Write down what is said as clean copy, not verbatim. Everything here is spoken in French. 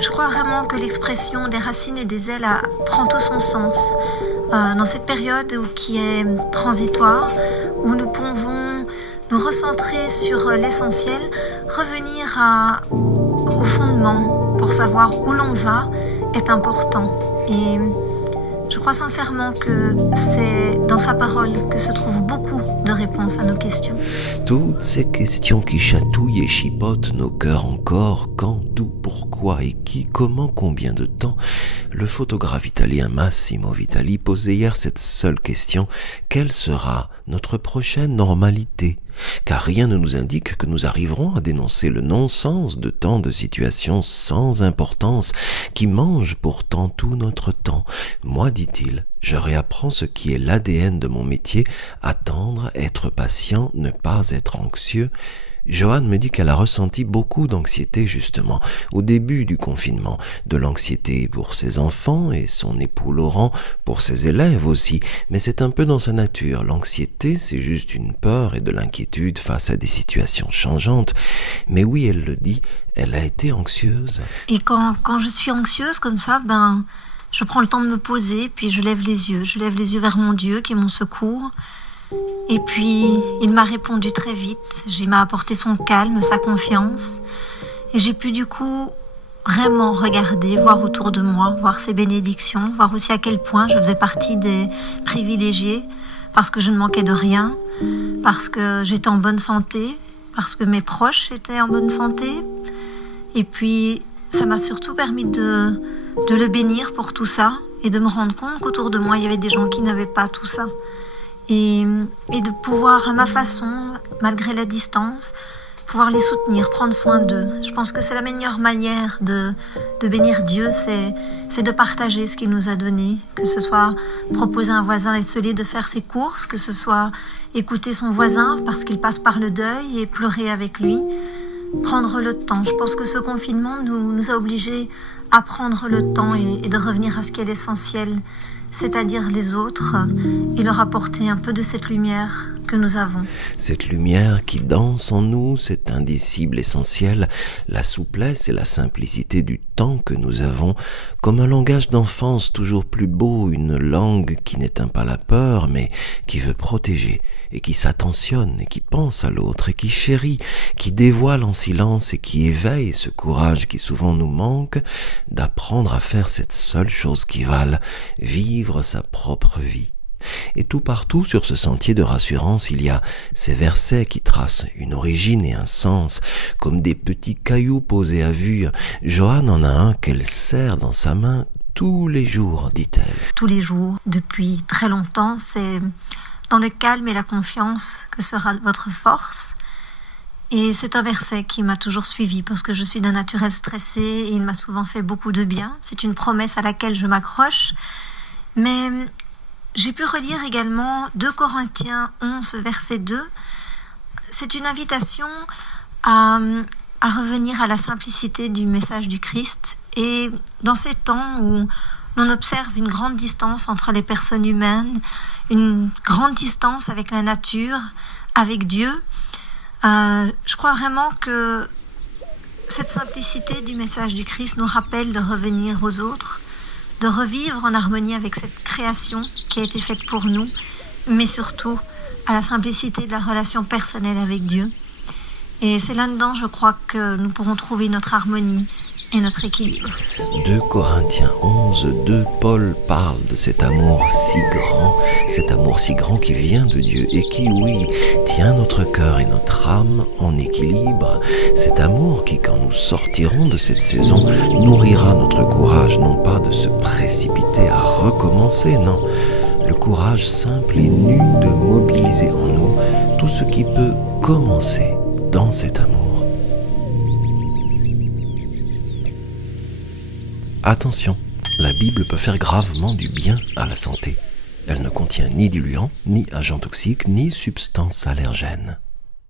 Je crois vraiment que l'expression des racines et des ailes prend tout son sens dans cette période qui est transitoire, où nous pouvons nous recentrer sur l'essentiel, revenir au fondement pour savoir où l'on va est important. Et je crois sincèrement que c'est dans sa parole que se trouvent beaucoup de réponses à nos questions. Toutes ces questions qui chatouillent et chipotent nos cœurs encore, quand, d'où, pourquoi et qui, comment, combien de temps. Le photographe italien Massimo Vitali posait hier cette seule question: quelle sera notre prochaine normalité? Car rien ne nous indique que nous arriverons à dénoncer le non-sens de tant de situations sans importance qui mangent pourtant tout notre temps. Moi, dit-il, je réapprends ce qui est l'ADN de mon métier: attendre, être patient, ne pas être anxieux. Joanne me dit qu'elle a ressenti beaucoup d'anxiété justement au début du confinement, de l'anxiété pour ses enfants et son époux Laurent, pour ses élèves aussi, mais c'est un peu dans sa nature. L'anxiété, c'est juste une peur et de l'inquiétude face à des situations changeantes. Mais oui, elle le dit, elle a été anxieuse. Et quand je suis anxieuse comme ça, je prends le temps de me poser, puis je lève les yeux vers mon Dieu qui est mon secours. Et puis, il m'a répondu très vite. Il m'a apporté son calme, sa confiance. Et j'ai pu du coup vraiment regarder, voir autour de moi, voir ses bénédictions, voir aussi à quel point je faisais partie des privilégiés, parce que je ne manquais de rien, parce que j'étais en bonne santé, parce que mes proches étaient en bonne santé. Et puis, ça m'a surtout permis de le bénir pour tout ça et de me rendre compte qu'autour de moi, il y avait des gens qui n'avaient pas tout ça. Et de pouvoir, à ma façon, malgré la distance, pouvoir les soutenir, prendre soin d'eux. Je pense que c'est la meilleure manière de bénir Dieu, c'est de partager ce qu'il nous a donné, que ce soit proposer à un voisin esselé de faire ses courses, que ce soit écouter son voisin parce qu'il passe par le deuil et pleurer avec lui, prendre le temps. Je pense que ce confinement nous a obligés à prendre le temps et de revenir à ce qui est l'essentiel, c'est-à-dire les autres, et leur apporter un peu de cette lumière que nous avons. Cette lumière qui danse en nous, cet indicible essentiel, la souplesse et la simplicité du temps que nous avons, comme un langage d'enfance toujours plus beau, une langue qui n'éteint pas la peur, mais qui veut protéger, et qui s'attentionne, et qui pense à l'autre, et qui chérit, qui dévoile en silence, et qui éveille ce courage qui souvent nous manque, d'apprendre à faire cette seule chose qui vale, vivre sa propre vie. Et tout partout sur ce sentier de rassurance, il y a ces versets qui tracent une origine et un sens, comme des petits cailloux posés à vue. Joanne en a un qu'elle serre dans sa main tous les jours, dit-elle. Tous les jours, depuis très longtemps, c'est dans le calme et la confiance que sera votre force. Et c'est un verset qui m'a toujours suivi parce que je suis d'un naturel stressé et il m'a souvent fait beaucoup de bien. C'est une promesse à laquelle je m'accroche. Mais j'ai pu relire également 2 Corinthiens 11, verset 2. C'est une invitation à revenir à la simplicité du message du Christ. Et dans ces temps où l'on observe une grande distance entre les personnes humaines, une grande distance avec la nature, avec Dieu, je crois vraiment que cette simplicité du message du Christ nous rappelle de revenir aux autres, de revivre en harmonie avec cette création qui a été faite pour nous, mais surtout à la simplicité de la relation personnelle avec Dieu. Et c'est là-dedans, je crois, que nous pourrons trouver notre harmonie et notre équilibre. 2 Corinthiens 11, 2, Paul parle de cet amour si grand qui vient de Dieu et qui, oui, tient notre cœur et notre âme en équilibre. Cet amour qui, quand nous sortirons de cette saison, nourrira notre courage, non pas de se précipiter à recommencer, non, le courage simple et nu de mobiliser en nous tout ce qui peut commencer dans cet amour. Attention, la Bible peut faire gravement du bien à la santé. Elle ne contient ni diluants, ni agents toxiques, ni substances allergènes.